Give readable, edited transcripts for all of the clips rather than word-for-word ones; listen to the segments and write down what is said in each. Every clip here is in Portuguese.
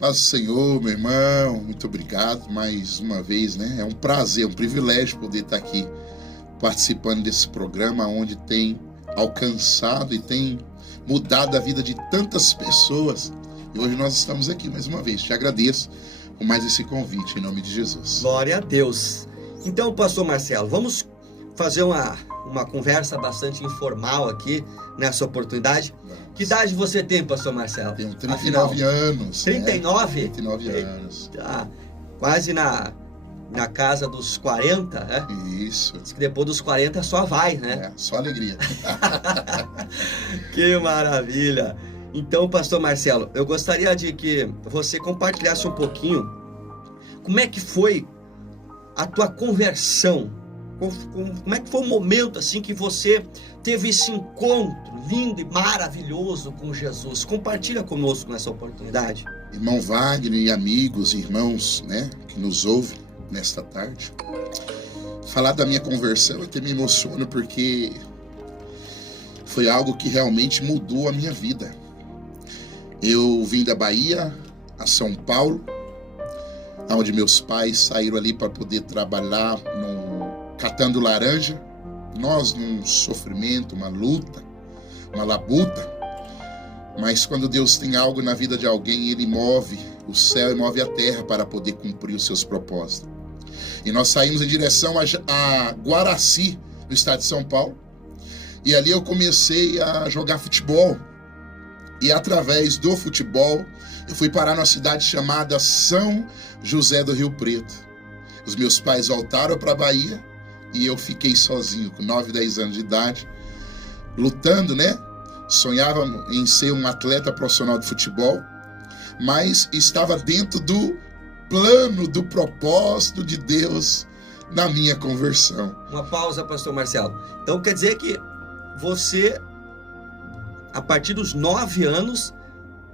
Paz do Senhor, meu irmão, muito obrigado mais uma vez, né? É um prazer, um privilégio poder estar aqui participando desse programa onde tem alcançado e tem mudado a vida de tantas pessoas. E hoje nós estamos aqui mais uma vez. Te agradeço por mais esse convite, em nome de Jesus. Glória a Deus. Então, pastor Marcelo, vamos fazer uma conversa bastante informal aqui nessa oportunidade. Que idade você tem, pastor Marcelo? Tenho 39 anos. 39? Né? 39 anos. Tá quase na casa dos 40, né? Isso. Diz que depois dos 40 só vai, né? É, só alegria. Que maravilha! Então, pastor Marcelo, eu gostaria de que você compartilhasse um pouquinho como é que foi a tua conversão. Como é que foi o momento assim que você teve esse encontro lindo e maravilhoso com Jesus? Compartilha conosco nessa oportunidade. Irmão Wagner e amigos, irmãos, né, que nos ouvem nesta tarde. Falar da minha conversão eu até me emociono porque foi algo que realmente mudou a minha vida. Eu vim da Bahia a São Paulo, onde meus pais saíram ali para poder trabalhar catando laranja, nós num sofrimento, uma luta, uma labuta, mas quando Deus tem algo na vida de alguém, Ele move o céu e move a terra para poder cumprir os seus propósitos. E nós saímos em direção a Guaraci, no estado de São Paulo, e ali eu comecei a jogar futebol, e através do futebol, eu fui parar numa cidade chamada São José do Rio Preto. Os meus pais voltaram para a Bahia, e eu fiquei sozinho, com 9, 10 anos de idade, lutando, né? Sonhava em ser um atleta profissional de futebol, mas estava dentro do plano, do propósito de Deus na minha conversão. Uma pausa, pastor Marcelo. Então quer dizer que você, a partir dos 9 anos,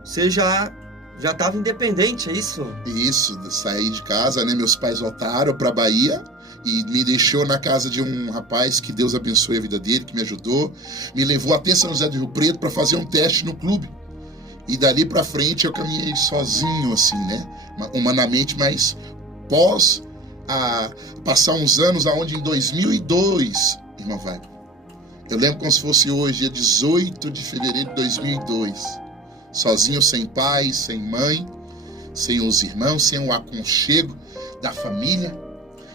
você já estava independente, é isso? Isso, saí de casa, né? Meus pais voltaram para a Bahia, e me deixou na casa de um rapaz, que Deus abençoe a vida dele, que me ajudou, me levou até São José do Rio Preto para fazer um teste no clube. E dali para frente eu caminhei sozinho, assim, né? Humanamente, mas passar uns anos, aonde em 2002, irmão Wagner, eu lembro como se fosse hoje, dia 18 de fevereiro de 2002, sozinho, sem pai, sem mãe, sem os irmãos, sem o aconchego da família.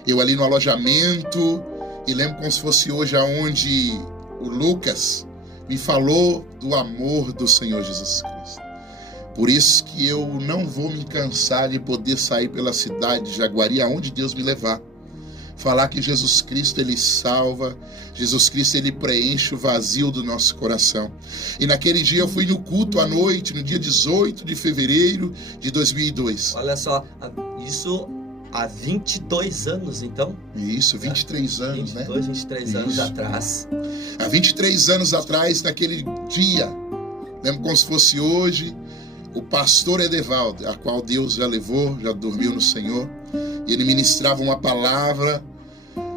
Eu ali no alojamento, e lembro como se fosse hoje, aonde o Lucas me falou do amor do Senhor Jesus Cristo. Por isso que eu não vou me cansar de poder sair pela cidade de Jaguari, aonde Deus me levar. Falar que Jesus Cristo, Ele salva, Jesus Cristo, Ele preenche o vazio do nosso coração. E naquele dia eu fui no culto à noite, no dia 18 de fevereiro de 2002. Olha só, isso há 22 anos, então? Isso, 23 anos, 22, né? 23 anos atrás. Há 23 anos atrás, naquele dia, lembro como se fosse hoje, o pastor Edevaldo, a qual Deus já levou, já dormiu no Senhor, e ele ministrava uma palavra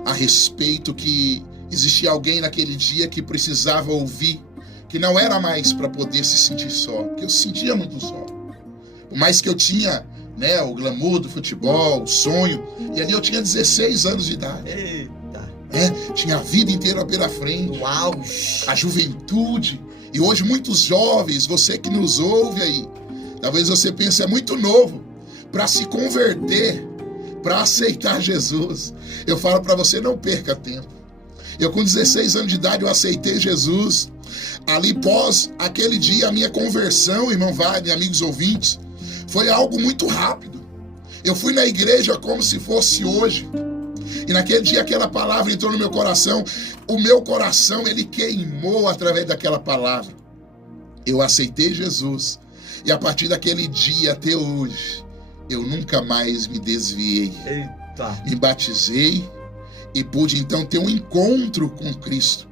a respeito que existia alguém naquele dia que precisava ouvir, que não era mais para poder se sentir só, que eu sentia muito só. Por mais que eu tinha, né, o glamour do futebol, o sonho, e ali eu tinha 16 anos de idade. Eita! Tinha a vida inteira pela frente. Uau! A juventude. E hoje muitos jovens, você que nos ouve aí, talvez você pense, é muito novo para se converter, para aceitar Jesus. Eu falo para você, não perca tempo. Eu com 16 anos de idade, eu aceitei Jesus. Ali pós aquele dia, a minha conversão, irmão Wagner, amigos ouvintes, foi algo muito rápido. Eu fui na igreja como se fosse hoje. E naquele dia aquela palavra entrou no meu coração. O meu coração, ele queimou através daquela palavra. Eu aceitei Jesus. E a partir daquele dia até hoje, eu nunca mais me desviei. Eita! Me batizei e pude então ter um encontro com Cristo.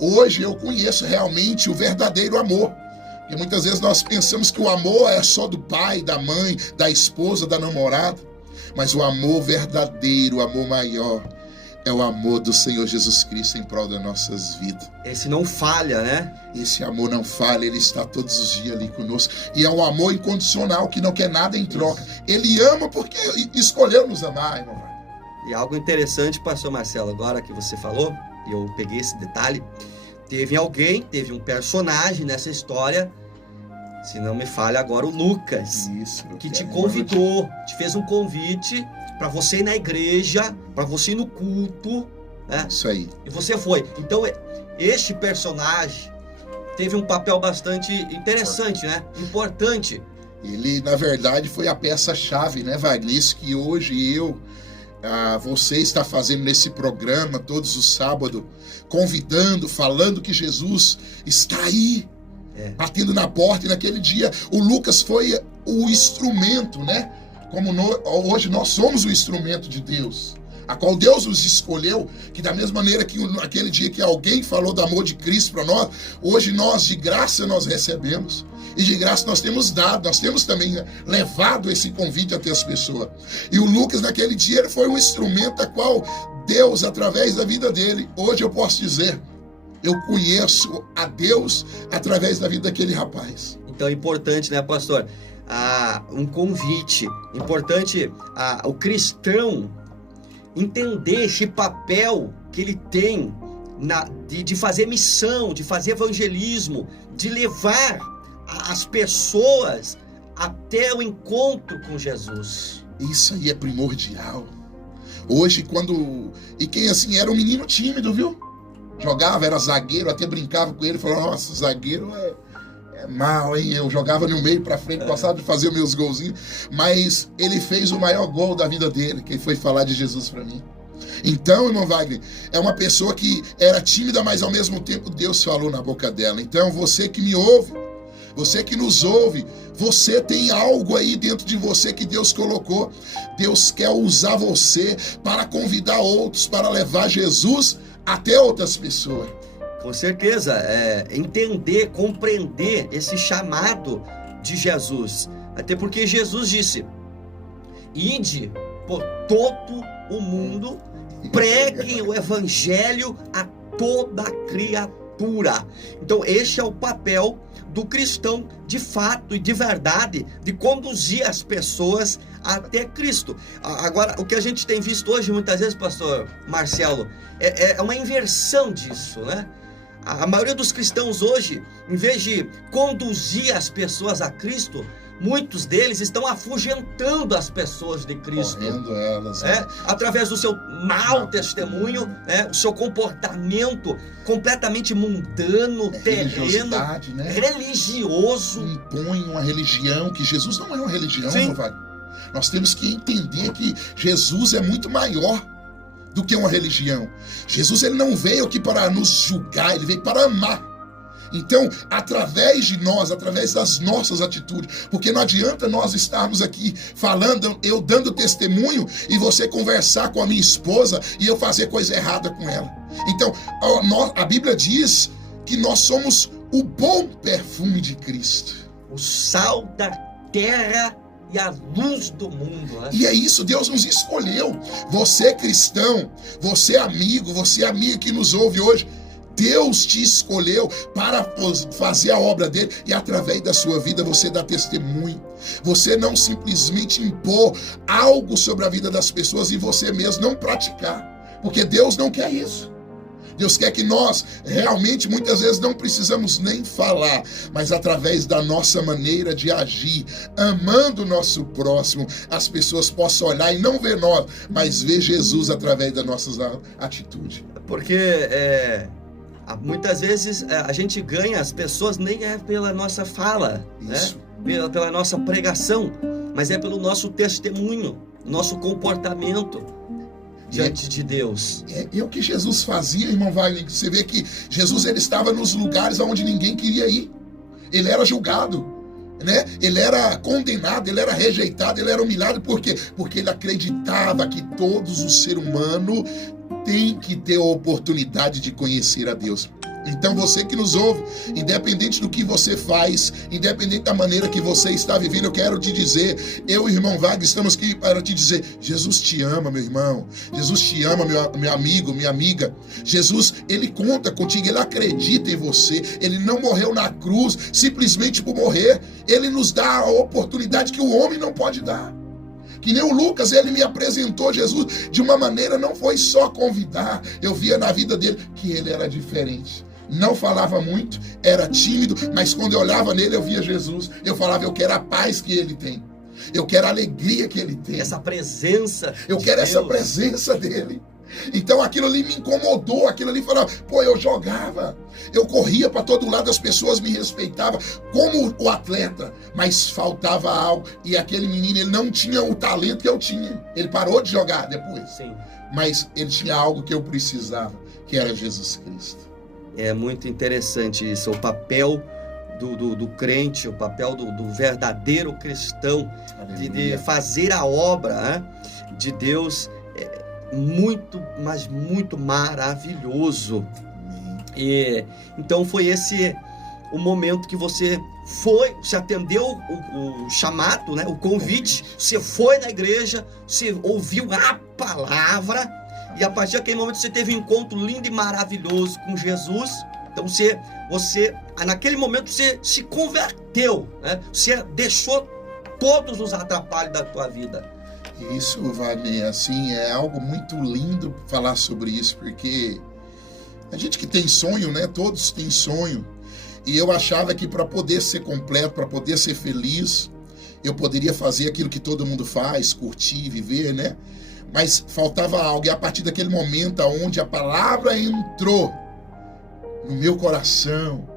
Hoje eu conheço realmente o verdadeiro amor. Porque muitas vezes nós pensamos que o amor é só do pai, da mãe, da esposa, da namorada. Mas o amor verdadeiro, o amor maior, É o amor do Senhor Jesus Cristo em prol das nossas vidas. Esse não falha, né? Esse amor não falha, ele está todos os dias ali conosco. E é um amor incondicional, que não quer nada em troca. Ele ama porque escolheu nos amar, irmão. E algo interessante, pastor Marcelo, agora que você falou, e eu peguei esse detalhe, teve um personagem nessa história, se não me falha agora, o Lucas, que te convidou, te fez um convite para você ir na igreja, para você ir no culto, né? Isso aí. E você foi. Então, este personagem teve um papel bastante interessante, né? Importante. Ele, na verdade, foi a peça-chave, né, Wagner? Isso que hoje você está fazendo nesse programa, todos os sábados, convidando, falando que Jesus está aí, batendo na porta. E naquele dia, o Lucas foi o instrumento, né? Como hoje nós somos o instrumento de Deus, a qual Deus nos escolheu, que da mesma maneira que aquele dia que alguém falou do amor de Cristo para nós, hoje nós de graça nós recebemos, e de graça nós temos dado, nós temos também levado esse convite até as pessoas. E o Lucas naquele dia ele foi um instrumento a qual Deus, através da vida dele, hoje eu posso dizer, eu conheço a Deus através da vida daquele rapaz. Então é importante, né, pastor? Um convite importante, o cristão entender esse papel que ele tem de fazer missão, de fazer evangelismo, de levar as pessoas até o encontro com Jesus. Isso aí é primordial. Hoje, e quem assim era um menino tímido, viu? Jogava, era zagueiro, até brincava com ele, falava, nossa, zagueiro é mal, hein? Eu jogava no meio pra frente, gostava de fazer meus golzinhos, mas ele fez o maior gol da vida dele, que foi falar de Jesus pra mim. Então, irmão Wagner, é uma pessoa que era tímida, mas ao mesmo tempo Deus falou na boca dela. Então, você que me ouve, você que nos ouve, você tem algo aí dentro de você que Deus colocou. Deus quer usar você para convidar outros, para levar Jesus até outras pessoas. Com certeza, entender, compreender esse chamado de Jesus. Até porque Jesus disse, ide por todo o mundo, preguem o evangelho a toda criatura. Então este é o papel do cristão de fato e de verdade, de conduzir as pessoas até Cristo. Agora, o que a gente tem visto hoje, muitas vezes, pastor Marcelo, é uma inversão disso, né? A maioria dos cristãos hoje, em vez de conduzir as pessoas a Cristo, muitos deles estão afugentando as pessoas de Cristo. Correndo elas. Através do seu mau testemunho, o seu comportamento completamente mundano, terreno, né? religioso. Impõe uma religião, que Jesus não é uma religião, não vai. Nós temos que entender que Jesus é muito maior do que uma religião. Jesus ele não veio aqui para nos julgar, ele veio para amar. Então, através de nós, através das nossas atitudes, porque não adianta nós estarmos aqui falando, eu dando testemunho e você conversar com a minha esposa e eu fazer coisa errada com ela. Então, a Bíblia diz que nós somos o bom perfume de Cristo, o sal da terra e a luz do mundo, né? E é isso, Deus nos escolheu. Você cristão, você amigo, você amiga que nos ouve hoje, Deus te escolheu para fazer a obra dele e através da sua vida você dá testemunho. Você não simplesmente impor algo sobre a vida das pessoas e você mesmo não praticar, porque Deus não quer isso. Deus quer que nós realmente muitas vezes não precisamos nem falar, mas através da nossa maneira de agir, amando o nosso próximo, as pessoas possam olhar e não ver nós, mas ver Jesus através das nossas atitudes. Porque muitas vezes a gente ganha as pessoas nem pela nossa fala, isso, né? Pela nossa pregação, mas é pelo nosso testemunho, nosso comportamento diante de Deus. É o que Jesus fazia, irmão Wagner. Você vê que Jesus ele estava nos lugares onde ninguém queria ir. Ele era julgado, né? Ele era condenado, ele era rejeitado, ele era humilhado. Por quê? Porque ele acreditava que todos os seres humanos têm que ter a oportunidade de conhecer a Deus. Então você que nos ouve, independente do que você faz, independente da maneira que você está vivendo, eu quero te dizer, eu e o irmão Wagner estamos aqui para te dizer, Jesus te ama, meu irmão, Jesus te ama, meu amigo, minha amiga. Jesus, ele conta contigo, ele acredita em você, ele não morreu na cruz simplesmente por morrer, ele nos dá a oportunidade que o homem não pode dar. Que nem o Lucas, ele me apresentou Jesus de uma maneira, não foi só convidar, eu via na vida dele que ele era diferente. Não falava muito, era tímido, mas quando eu olhava nele eu via Jesus. Eu falava, eu quero a paz que ele tem. Eu quero a alegria que ele tem. Essa presença. Eu quero essa presença dele. Então aquilo ali me incomodou, aquilo ali falava, pô, eu jogava, eu corria para todo lado, as pessoas me respeitavam como o atleta, mas faltava algo. E aquele menino, ele não tinha o talento que eu tinha. Ele parou de jogar depois. Sim. Mas ele tinha algo que eu precisava, que era Jesus Cristo. É muito interessante isso, o papel do crente, o papel do verdadeiro cristão, de fazer a obra, né, de Deus, muito, mas muito maravilhoso. E então foi esse o momento que você atendeu o chamado, né, o convite, você foi na igreja, você ouviu a palavra, e a partir daquele momento você teve um encontro lindo e maravilhoso com Jesus. Então você naquele momento você se converteu, né? Você deixou todos os atrapalhos da tua vida. Isso, Wagner, assim, é algo muito lindo falar sobre isso, porque a gente que tem sonho, né? Todos têm sonho. E eu achava que para poder ser completo, para poder ser feliz, eu poderia fazer aquilo que todo mundo faz, curtir, viver, né? Mas faltava algo. E a partir daquele momento onde a palavra entrou no meu coração,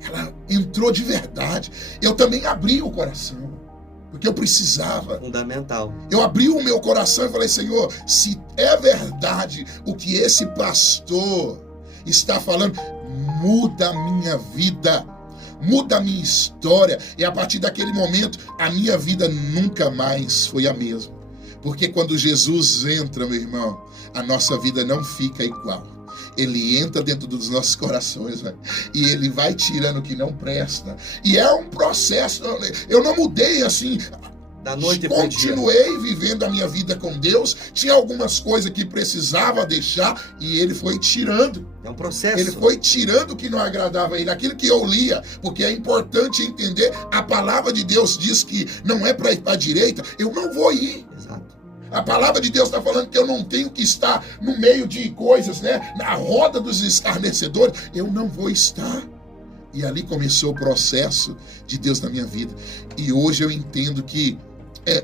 ela entrou de verdade. Eu também abri o coração, porque eu precisava. Fundamental. Eu abri o meu coração e falei, Senhor, se é verdade o que esse pastor está falando, muda a minha vida, muda a minha história. E a partir daquele momento, a minha vida nunca mais foi a mesma. Porque quando Jesus entra, meu irmão, a nossa vida não fica igual. Ele entra dentro dos nossos corações, velho, e ele vai tirando o que não presta. E é um processo. Eu não mudei assim da noite para o dia. Continuei vivendo a minha vida com Deus. Tinha algumas coisas que precisava deixar e ele foi tirando. É um processo. Ele foi tirando o que não agradava a ele, aquilo que eu lia, porque é importante entender, a palavra de Deus diz que não é para ir para a direita, eu não vou ir. Exato. A palavra de Deus está falando que eu não tenho que estar no meio de coisas, né? Na roda dos escarnecedores, eu não vou estar. E ali começou o processo de Deus na minha vida. E hoje eu entendo que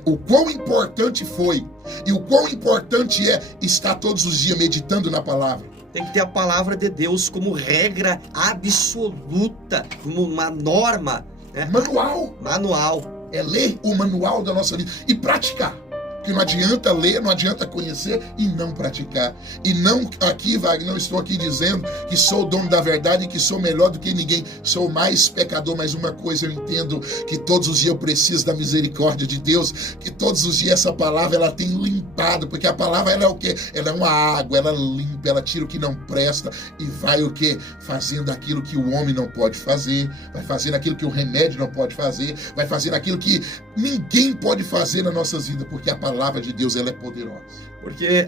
o quão importante foi e o quão importante é estar todos os dias meditando na palavra. Tem que ter a palavra de Deus como regra absoluta, como uma norma, né? Manual. É ler o manual da nossa vida e praticar. Porque não adianta ler, não adianta conhecer e não praticar. E não aqui, Wagner, não estou aqui dizendo que sou o dono da verdade e que sou melhor do que ninguém. Sou mais pecador, mas uma coisa eu entendo, que todos os dias eu preciso da misericórdia de Deus, que todos os dias essa palavra ela tem limpado, porque a palavra ela é o quê? Ela é uma água, ela limpa, ela tira o que não presta e vai o quê? Fazendo aquilo que o homem não pode fazer, vai fazendo aquilo que o remédio não pode fazer, vai fazendo aquilo que ninguém pode fazer nas nossas vidas, porque a palavra de Deus ela é poderosa. Porque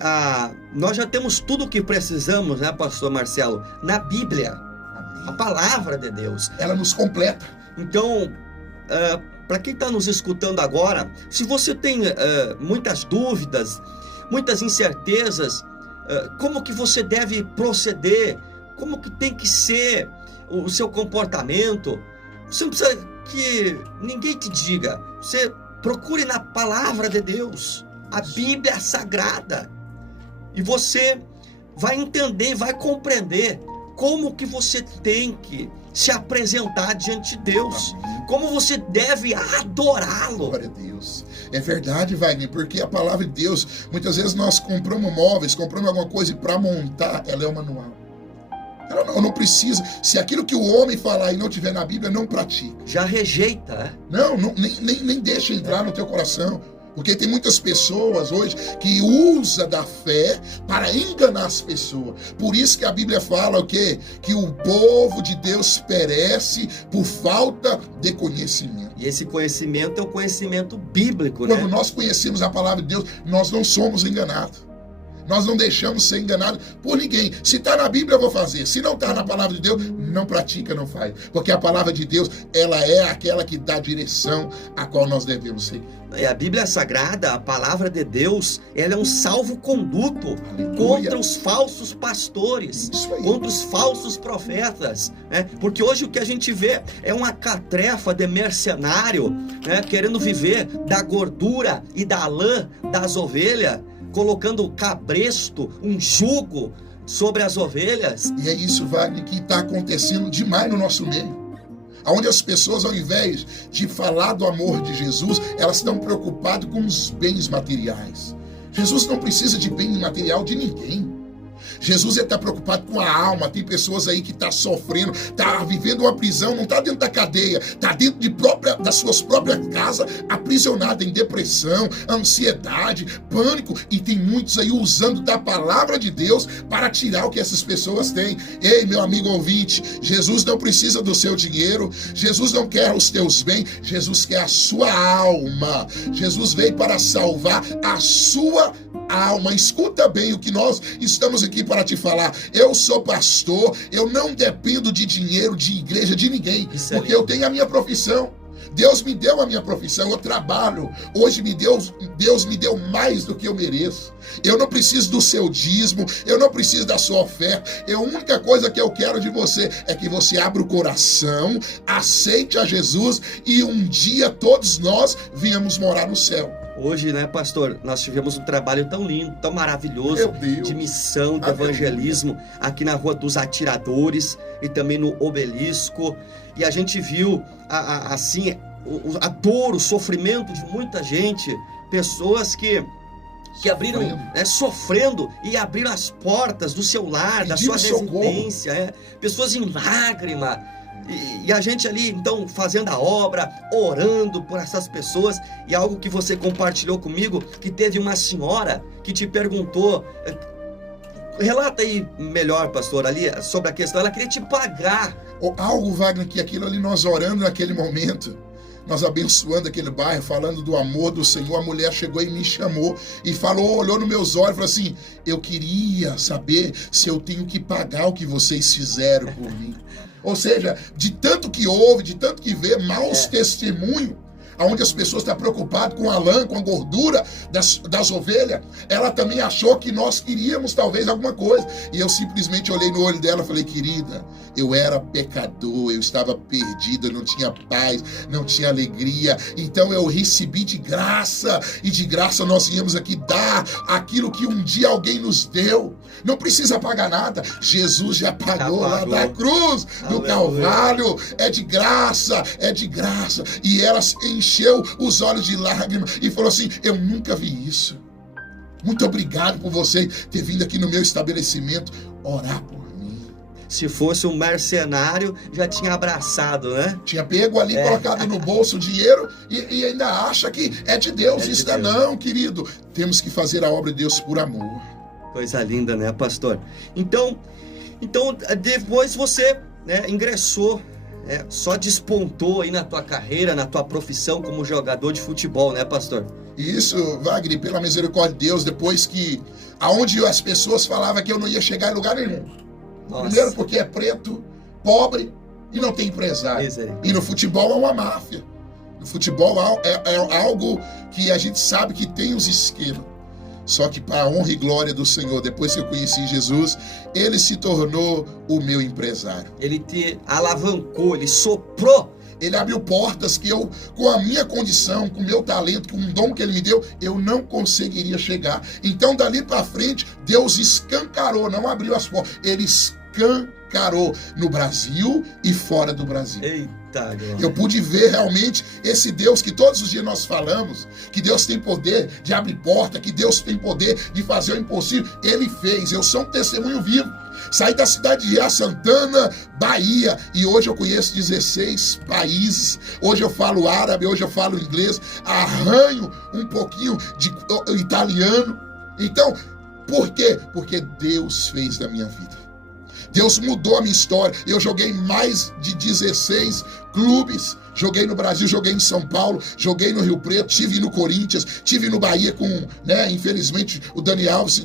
nós já temos tudo o que precisamos, né, pastor Marcelo? Na Bíblia. Amém. A palavra de Deus. Ela nos completa. Então, para quem está nos escutando agora, se você tem muitas dúvidas, muitas incertezas, como que você deve proceder, como que tem que ser o seu comportamento, você não precisa que ninguém te diga. Você procure na palavra de Deus, a Bíblia Sagrada, e você vai entender, vai compreender como que você tem que se apresentar diante de Deus. Amém. Como você deve adorá-lo. Glória a Deus. É verdade, Wagner, porque a palavra de Deus, muitas vezes nós compramos móveis, compramos alguma coisa e para montar, ela é o manual. Ela não precisa. Se aquilo que o homem falar e não tiver na Bíblia, não pratica. Já rejeita, né? Nem deixa entrar no teu coração. Porque tem muitas pessoas hoje que usam da fé para enganar as pessoas. Por isso que a Bíblia fala o quê? Que o povo de Deus perece por falta de conhecimento. E esse conhecimento é o conhecimento bíblico, né? Quando nós conhecemos a palavra de Deus, nós não somos enganados. Nós não deixamos ser enganados por ninguém. Se está na Bíblia, eu vou fazer. Se não está na palavra de Deus, não pratica, não faz. Porque a palavra de Deus, ela é aquela que dá direção a qual nós devemos seguir. E a Bíblia Sagrada, a palavra de Deus, ela é um salvo-conduto contra os falsos pastores, contra os falsos profetas, né? Porque hoje o que a gente vê é uma catrefa de mercenário, né? Querendo viver da gordura e da lã das ovelhas, colocando cabresto, um jugo sobre as ovelhas. E é isso, Wagner, que está acontecendo demais no nosso meio. Onde as pessoas, ao invés de falar do amor de Jesus, elas estão preocupadas com os bens materiais. Jesus não precisa de bem material de ninguém. Jesus está preocupado com a alma. Tem pessoas aí que estão sofrendo, está vivendo uma prisão, não está dentro da cadeia, está dentro das suas próprias casas, aprisionada em depressão, ansiedade, pânico, e tem muitos aí usando da palavra de Deus para tirar o que essas pessoas têm. Ei, meu amigo ouvinte, Jesus não precisa do seu dinheiro, Jesus não quer os teus bens, Jesus quer a sua alma. Jesus veio para salvar a sua alma. Escuta bem o que nós estamos aqui para te falar. Eu sou pastor, eu não dependo de dinheiro, de igreja, de ninguém, porque eu tenho a minha profissão. Deus me deu a minha profissão, eu trabalho. Hoje Deus me deu mais do que eu mereço. Eu não preciso do seu dízimo, eu não preciso da sua oferta. A única coisa que eu quero de você é que você abra o coração, aceite a Jesus e um dia todos nós venhamos morar no céu. Hoje, né, pastor, nós tivemos um trabalho tão lindo, tão maravilhoso de missão, de evangelismo aqui na Rua dos Atiradores e também no Obelisco. E a gente viu, assim, a dor, o sofrimento de muita gente, pessoas que abriram, sofrendo e abriram as portas do seu lar, da sua residência, pessoas em lágrima. E a gente ali, então, fazendo a obra, orando por essas pessoas. E algo que você compartilhou comigo, que teve uma senhora que te perguntou, relata aí melhor, pastor, ali sobre a questão, ela queria te pagar. Algo, Wagner, que aquilo ali nós orando naquele momento, nós abençoando aquele bairro, falando do amor do Senhor, a mulher chegou e me chamou e falou, olhou nos meus olhos e falou assim, eu queria saber se eu tenho que pagar o que vocês fizeram por mim. Ou seja, de tanto que ouve, de tanto que vê, maus testemunhos, onde as pessoas estão preocupadas com a lã, com a gordura das ovelhas, ela também achou que nós queríamos talvez alguma coisa. E eu simplesmente olhei no olho dela e falei, querida, eu era pecador, eu estava perdido, eu não tinha paz, não tinha alegria. Então eu recebi de graça, e de graça nós viemos aqui dar aquilo que um dia alguém nos deu. Não precisa pagar nada, Jesus já pagou lá da cruz, do Calvário, é de graça, é de graça. E ela encheu os olhos de lágrimas e falou assim, eu nunca vi isso. Muito obrigado por você ter vindo aqui no meu estabelecimento orar por mim. Se fosse um mercenário, já tinha abraçado, né? Tinha pego ali, colocado no bolso o dinheiro e ainda acha que é de Deus. Isso não, querido. Temos que fazer a obra de Deus por amor. Coisa linda, né, pastor? Então depois você, né, ingressou, só despontou aí na tua carreira, na tua profissão como jogador de futebol, né, pastor? Isso, Wagner, pela misericórdia de Deus, depois que, aonde as pessoas falavam que eu não ia chegar em lugar nenhum. Nossa. Primeiro porque é preto, pobre e não tem empresário. E no futebol é uma máfia. No futebol é algo que a gente sabe que tem os esquemas. Só que para a honra e glória do Senhor, depois que eu conheci Jesus, Ele se tornou o meu empresário. Ele te alavancou, Ele soprou. Ele abriu portas que eu, com a minha condição, com o meu talento, com o dom que Ele me deu, eu não conseguiria chegar. Então, dali para frente, Deus escancarou, não abriu as portas, Ele escancarou escancarou no Brasil e fora do Brasil. Eita, glória. Eu pude ver realmente esse Deus que todos os dias nós falamos, que Deus tem poder de abrir porta, que Deus tem poder de fazer o impossível. Ele fez. Eu sou um testemunho vivo. Saí da cidade de Santana, Bahia, e hoje eu conheço 16 países. Hoje eu falo árabe, hoje eu falo inglês, arranho um pouquinho de italiano. Então, por quê? Porque Deus fez na minha vida. Deus mudou a minha história. Eu joguei mais de 16 clubes. Joguei no Brasil, joguei em São Paulo, joguei no Rio Preto, tive no Corinthians, tive no Bahia com, infelizmente o Dani Alves,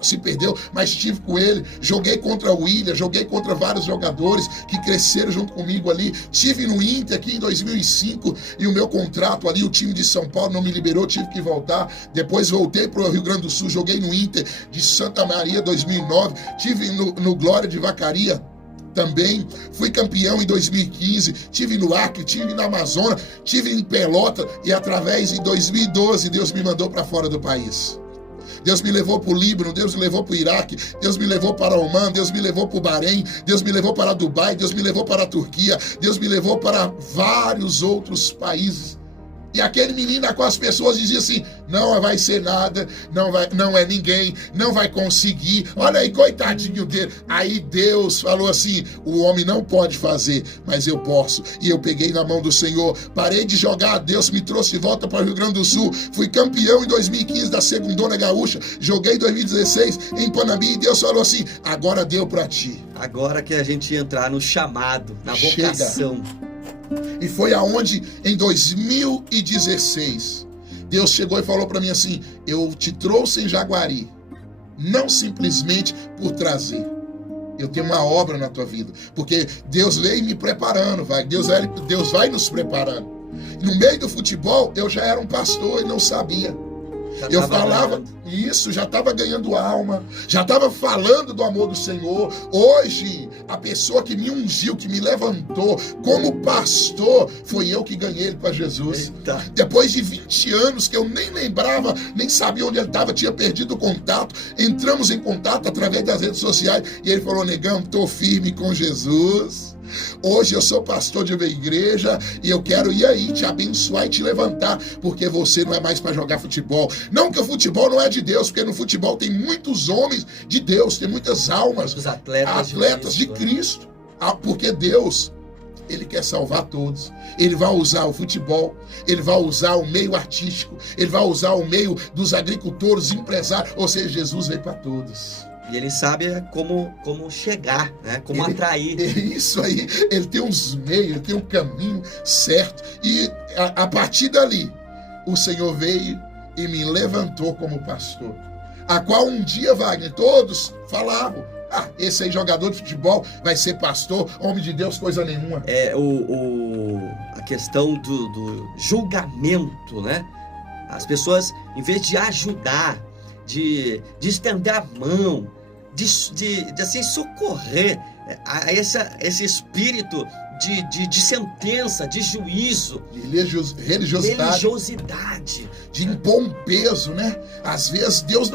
se perdeu, mas estive com ele. Joguei contra o William, joguei contra vários jogadores que cresceram junto comigo ali. Tive no Inter aqui em 2005 e o meu contrato ali, o time de São Paulo não me liberou, tive que voltar. Depois voltei para o Rio Grande do Sul, joguei no Inter de Santa Maria 2009, tive no Glória de Vacaria também, fui campeão em 2015, tive no Acre, tive na Amazônia, tive em Pelota e através em 2012 Deus me mandou para fora do país. Deus me levou para o Líbano, Deus me levou para o Iraque, Deus me levou para Omã, Deus me levou para o Bahrein, Deus me levou para Dubai, Deus me levou para a Turquia, Deus me levou para vários outros países. E aquele menino a qual as pessoas diziam assim, não vai ser nada, não é ninguém, não vai conseguir. Olha aí, coitadinho dele. Aí Deus falou assim, o homem não pode fazer, mas eu posso. E eu peguei na mão do Senhor, parei de jogar, Deus me trouxe de volta para o Rio Grande do Sul. Fui campeão em 2015 da Segundona Gaúcha, joguei em 2016 em Panambi e Deus falou assim, agora deu para ti. Agora que a gente ia entrar no chamado, na vocação. E foi aonde, em 2016, Deus chegou e falou para mim assim, eu te trouxe em Jaguari, não simplesmente por trazer. Eu tenho uma obra na tua vida, porque Deus veio me preparando, Deus vai nos preparando. No meio do futebol, eu já era um pastor e não sabia. Eu falava isso, já estava ganhando alma, já estava falando do amor do Senhor. Hoje, a pessoa que me ungiu, que me levantou como pastor, foi eu que ganhei ele para Jesus. Eita. Depois de 20 anos que eu nem lembrava, nem sabia onde ele estava, tinha perdido o contato. Entramos em contato através das redes sociais e ele falou, negão, estou firme com Jesus. Hoje eu sou pastor de uma igreja e eu quero ir aí te abençoar e te levantar, porque você não é mais para jogar futebol. Não que o futebol não é de Deus, porque no futebol tem muitos homens de Deus, tem muitas almas, os atletas de Cristo. Porque Deus, Ele quer salvar todos. Ele vai usar o futebol, Ele vai usar o meio artístico, Ele vai usar o meio dos agricultores, empresários, ou seja, Jesus veio para todos. E ele sabe como chegar, né? Como atrair. Isso aí, ele tem uns meios, ele tem um caminho certo. E a partir dali, o Senhor veio e me levantou como pastor. A qual um dia, Wagner, todos falavam, esse aí jogador de futebol vai ser pastor, homem de Deus, coisa nenhuma. É a questão do julgamento, né? As pessoas, em vez de ajudar, de estender a mão, de assim, socorrer a esse espírito de sentença, de juízo, religiosidade, de impor um peso, né? Às vezes Deus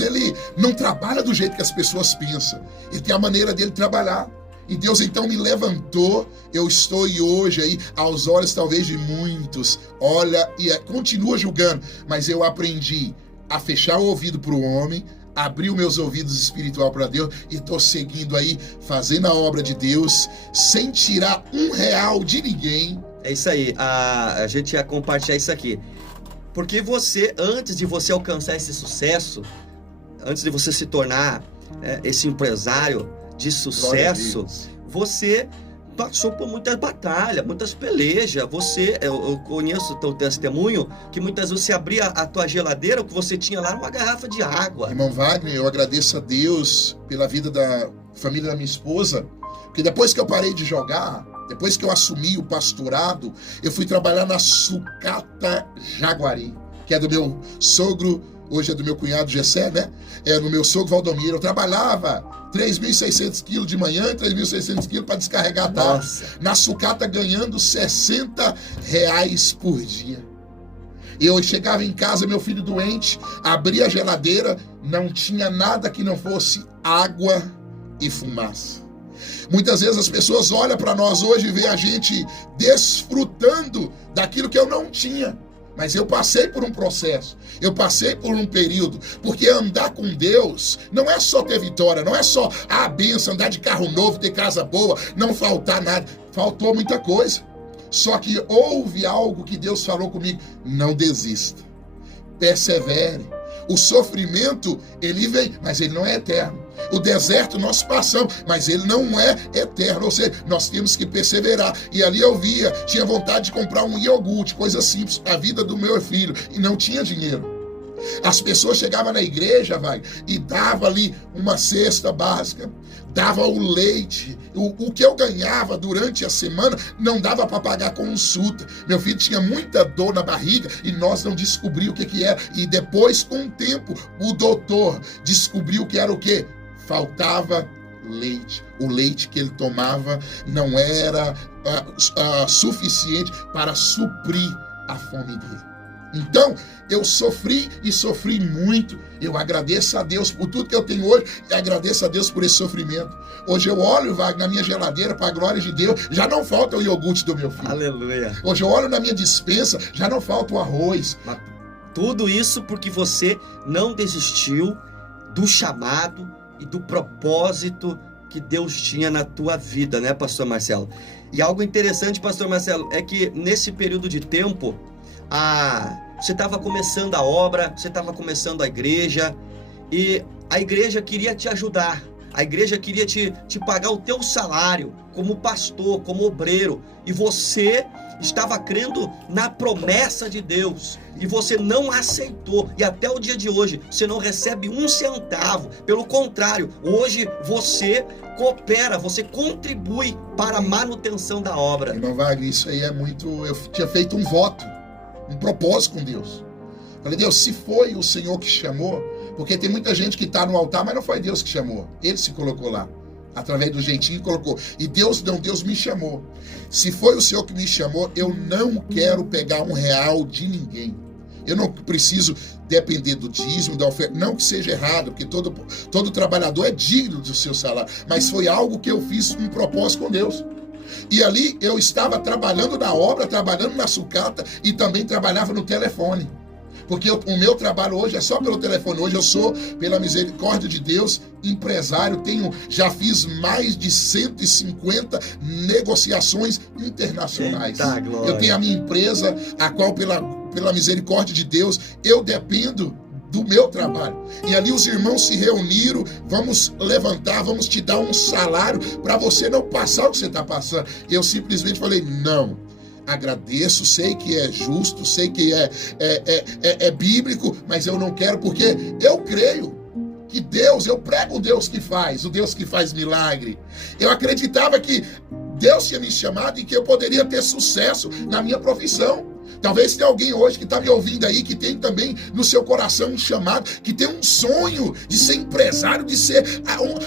ele não trabalha do jeito que as pessoas pensam. Ele tem a maneira dele trabalhar. E Deus então me levantou, eu estou hoje aí, aos olhos talvez de muitos, olha e continua julgando, mas eu aprendi a fechar o ouvido para o homem, abrir os meus ouvidos espiritual para Deus e estou seguindo aí, fazendo a obra de Deus, sem tirar R$1 de ninguém. É isso aí, a gente ia compartilhar isso aqui. Porque você, antes de você alcançar esse sucesso, antes de você se tornar esse empresário de sucesso, você passou por muitas batalhas, muitas pelejas. Eu conheço o teu testemunho, que muitas vezes você abria a tua geladeira, o que você tinha lá era uma garrafa de água. Irmão Wagner, eu agradeço a Deus pela vida da família da minha esposa, porque depois que eu parei de jogar, depois que eu assumi o pastorado, eu fui trabalhar na Sucata Jaguari, que é do meu sogro, hoje é do meu cunhado Gessé, né? É do meu sogro Valdomiro. Eu trabalhava 3.600 quilos de manhã e 3.600 quilos para descarregar a tarde. Na Sucata ganhando R$60 por dia. Eu chegava em casa, meu filho doente, abria a geladeira, não tinha nada que não fosse água e fumaça. Muitas vezes as pessoas olham para nós hoje e veem a gente desfrutando daquilo que eu não tinha. Mas eu passei por um processo, eu passei por um período, porque andar com Deus não é só ter vitória, não é só a bênção, andar de carro novo, ter casa boa, não faltar nada. Faltou muita coisa. Só que houve algo que Deus falou comigo: não desista, persevere. O sofrimento, ele vem, mas ele não é eterno. O deserto nós passamos, mas ele não é eterno. Ou seja, nós temos que perseverar. E ali eu via, tinha vontade de comprar um iogurte, coisa simples, para a vida do meu filho, e não tinha dinheiro. As pessoas chegavam na igreja, e dava ali uma cesta básica, dava o leite. O que eu ganhava durante a semana não dava para pagar consulta. Meu filho tinha muita dor na barriga e nós não descobrimos o que era. E depois, com o tempo, o doutor descobriu que era o quê? Faltava leite. O leite que ele tomava não era suficiente para suprir a fome dele. Então, eu sofri e sofri muito. Eu agradeço a Deus por tudo que eu tenho hoje e agradeço a Deus por esse sofrimento. Hoje eu olho, Wagner, na minha geladeira, para a glória de Deus, já não falta o iogurte do meu filho. Aleluia. Hoje eu olho na minha despensa, já não falta o arroz. Mas tudo isso porque você não desistiu do chamado e do propósito que Deus tinha na tua vida, né, pastor Marcelo? E algo interessante, pastor Marcelo, é que nesse período de tempo, você estava começando a obra, você estava começando a igreja, e a igreja queria te ajudar, a igreja queria te pagar o teu salário como pastor, como obreiro, e você estava crendo na promessa de Deus, e você não aceitou, e até o dia de hoje, você não recebe um centavo. Pelo contrário, hoje você coopera, você contribui para a manutenção da obra. Irmão Wagner, isso aí é muito... Eu tinha feito um voto, um propósito com Deus. Falei: Deus, se foi o Senhor que chamou, porque tem muita gente que está no altar, mas não foi Deus que chamou, Ele se colocou lá, através do jeitinho colocou, e Deus me chamou. Se foi o Senhor que me chamou, eu não quero pegar R$1 de ninguém. Eu não preciso depender do dízimo, da oferta, não que seja errado, porque todo trabalhador é digno do seu salário, mas foi algo que eu fiz um propósito com Deus. E ali eu estava trabalhando na obra, trabalhando na sucata e também trabalhava no telefone. Porque o meu trabalho hoje é só pelo telefone. Hoje eu sou, pela misericórdia de Deus, empresário. Já fiz mais de 150 negociações internacionais. Eita, glória. Eu tenho a minha empresa, a qual pela misericórdia de Deus, eu dependo do meu trabalho. E ali os irmãos se reuniram: vamos levantar, vamos te dar um salário para você não passar o que você está passando. Eu simplesmente falei: não, agradeço, sei que é justo, sei que é bíblico, mas eu não quero, porque eu creio que Deus, eu prego o Deus que faz, o Deus que faz milagre. Eu acreditava que Deus tinha me chamado e que eu poderia ter sucesso na minha profissão. Talvez tenha alguém hoje que está me ouvindo aí, que tem também no seu coração um chamado, que tem um sonho de ser empresário, de ser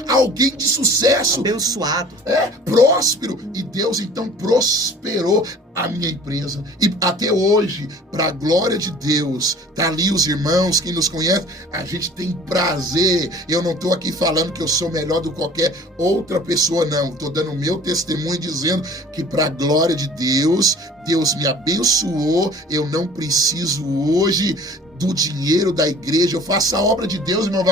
alguém de sucesso. Abençoado. Próspero. E Deus então prosperou a minha empresa. E até hoje, para a glória de Deus, tá ali os irmãos, quem nos conhece, a gente tem prazer. Eu não estou aqui falando que eu sou melhor do que qualquer outra pessoa, não. Estou dando o meu testemunho dizendo que para a glória de Deus, Deus me abençoou. Eu não preciso hoje do dinheiro da igreja. Eu faço a obra de Deus, irmão,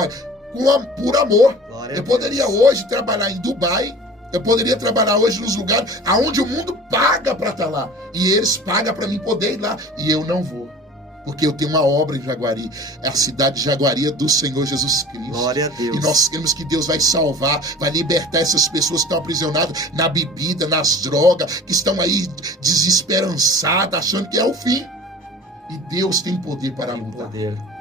por amor. Eu poderia hoje trabalhar em Dubai. Eu poderia trabalhar hoje nos lugares onde o mundo paga para estar lá. E eles pagam para mim poder ir lá. E eu não vou. Porque eu tenho uma obra em Jaguari. É a cidade de Jaguari do Senhor Jesus Cristo. Glória a Deus. E nós queremos que Deus vai salvar, vai libertar essas pessoas que estão aprisionadas na bebida, nas drogas, que estão aí desesperançadas, achando que é o fim. E Deus tem poder para mudar.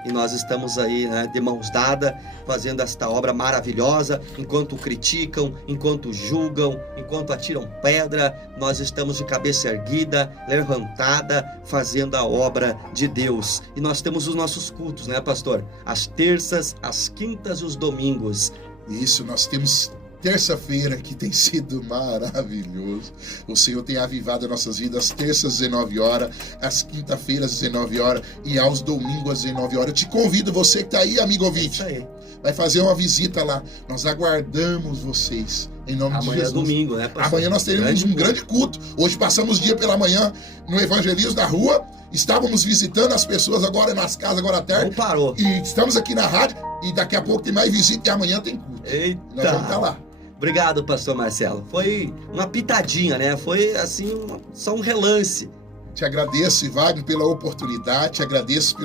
E nós estamos aí, né, de mãos dadas, fazendo esta obra maravilhosa. Enquanto criticam, enquanto julgam, enquanto atiram pedra, nós estamos de cabeça erguida, levantada, fazendo a obra de Deus. E nós temos os nossos cultos, né, pastor? As terças, as quintas e os domingos. Isso, nós temos terça-feira, que tem sido maravilhoso. O Senhor tem avivado as nossas vidas, às terças, às 19 horas, às quinta-feiras, às 19 horas e aos domingos, às 19 horas. Eu te convido, você que está aí, amigo ouvinte, vai fazer uma visita lá. Nós aguardamos vocês, em nome de Amanhã é Jesus. domingo, né, pastor? Amanhã nós teremos um grande culto. Hoje passamos o dia pela manhã no Evangelismo da Rua. Estávamos visitando as pessoas agora nas casas, agora à tarde. Não parou. E estamos aqui na rádio. E daqui a pouco tem mais visita e amanhã tem culto. Eita! Nós vamos estar lá. Obrigado, pastor Marcelo. Foi uma pitadinha, né? Foi assim, só um relance. Te agradeço, Wagner, pela oportunidade. Te agradeço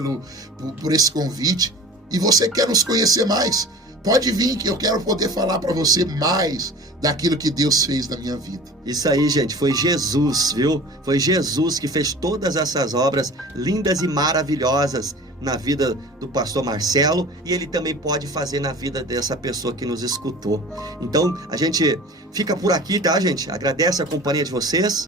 por esse convite. E você quer nos conhecer mais? Pode vir que eu quero poder falar para você mais daquilo que Deus fez na minha vida. Isso aí, gente, foi Jesus, viu? Foi Jesus que fez todas essas obras lindas e maravilhosas na vida do pastor Marcelo, e ele também pode fazer na vida dessa pessoa que nos escutou. Então, a gente fica por aqui, tá, gente? Agradece a companhia de vocês.